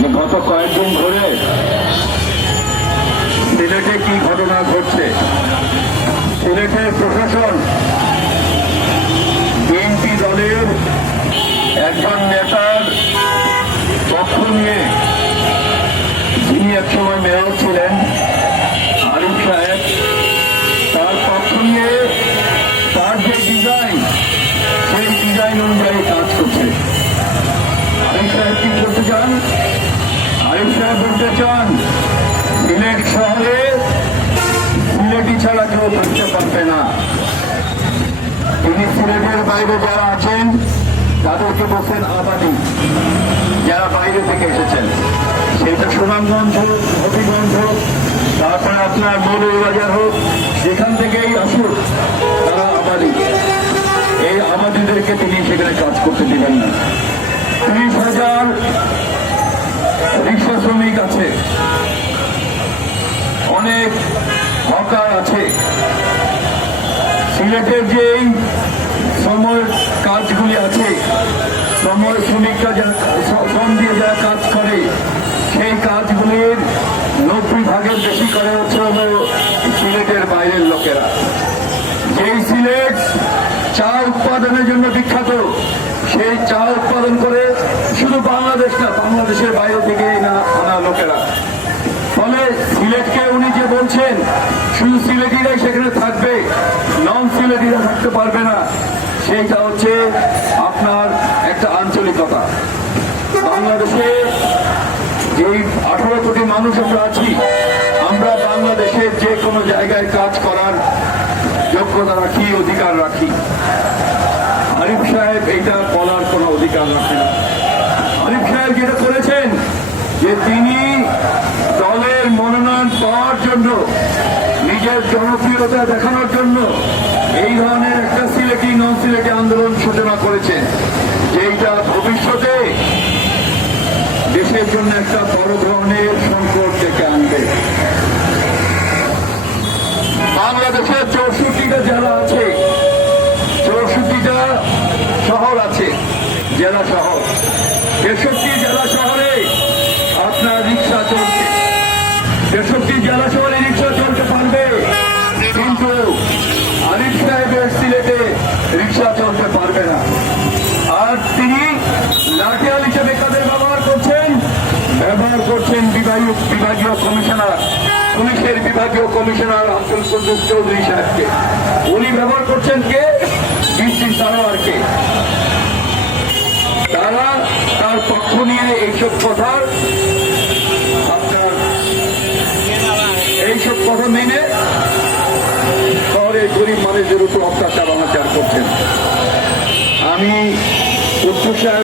যে গত কয়েকদিন ধরে সিলেটে কি ঘটনা ঘটছে। সিলেটের প্রশাসন বিএনপি দলের একজন নেতার পক্ষ নিয়ে, যিনি একসময় মেয়র ছিলেন, আরিফ সাহেব, তার পক্ষ নিয়ে তার যে ডিজাইন, সেই ডিজাইন অনুযায়ী কাজ করছে। আরিফ সাহেব কি করতে চান? আরিফ সাহেব বলতে চান সিলেট শহরে সিলেটি ছাড়া কেউ থাকতে পারবে না। তিনি সিলেটের বাইরে যারা আছেন তাদেরকে বলছেন আবাদি, যারা বাইরে থেকে এসেছেন, সেটা সুনামগঞ্জ হোক, হবিগঞ্জ হোক, তারপরে আপনার মৌলভীবাজার হোক, যেখান থেকেই আসুক তারা আবাদি। এই আবাদিদেরকে তিনি সেখানে কাজ করতে দিবেন না। 30,000 রিক্সা শ্রমিক আছে, অনেক হকার আছে। সিলেটের যে সময়ের কাজগুলি আছে, সময় শ্রমিকরা শ্রম দিয়ে যারা কাজ করে, সেই কাজগুলির 90% বেশি করে হচ্ছে সিলেটের বাইরের লোকেরা। যেই সিলেট চা উৎপাদনের জন্য বিখ্যাত, সেই চা উৎপাদন করে শুধু বাংলাদেশ না, বাংলাদেশের বাইরে থেকে আনা লোকেরা। ফলে সিলেটকে উনি যে বলছেন শুধু সিলেটিরাই সেখানে থাকবে, নন সিলেটিরা থাকতে পারবে না, সেইটা হচ্ছে আপনার একটা আঞ্চলিকতা। বাংলাদেশে যেই 18 কোটি মানুষ আমরা আছি, আমরা বাংলাদেশের যে কোনো জায়গায় কাজ করার যোগ্যতা রাখি, অধিকার রাখি। আরিফ সাহেব এইটা বলার কোনো অধিকার রাখেন না। আরিফ সাহেব যেটা করেছেন যে তিনি দলের মনোনয়ন পাওয়ার জন্য, নিজের জনপ্রিয়তা দেখানোর জন্য এই ধরনের একটা সিলেটি নন সিলেটি আন্দোলন সূচনা করেছেন, যেটা ভবিষ্যতে দেশের জন্য একটা বড় ধরনের সংকট ডেকে আনবে। বাংলাদেশের 64টা জেলা আছে, 64টা শহর আছে, জেলা শহর। 63 জেলা শহরে আপনার রিক্সা চলছে, 63 জেলা শহরে রিক্সা চলতে পারবে, কিন্তু আরিফ সাহেবের সিলেটে রিক্সা চলতে পারবে না। আর তিনি লাঠিয়াল হিসেবে কাদের ব্যবহার করছেন? ব্যবহার করছেন বিভাগীয় কমিশনার, পুলিশের বিভাগীয় কমিশনার আব্দুল কুদ্দুস চৌধুরী সাহেবকে। উনি ব্যবহার করছেন কে? ডিসি সারোয়ারকে। তারা তার পক্ষ নিয়ে এইসব কথার আপনার এইসব কথা মেনে শহরের গরিব মানুষদের উপর অত্যাচার অনাচার করছেন। আমি উত্তর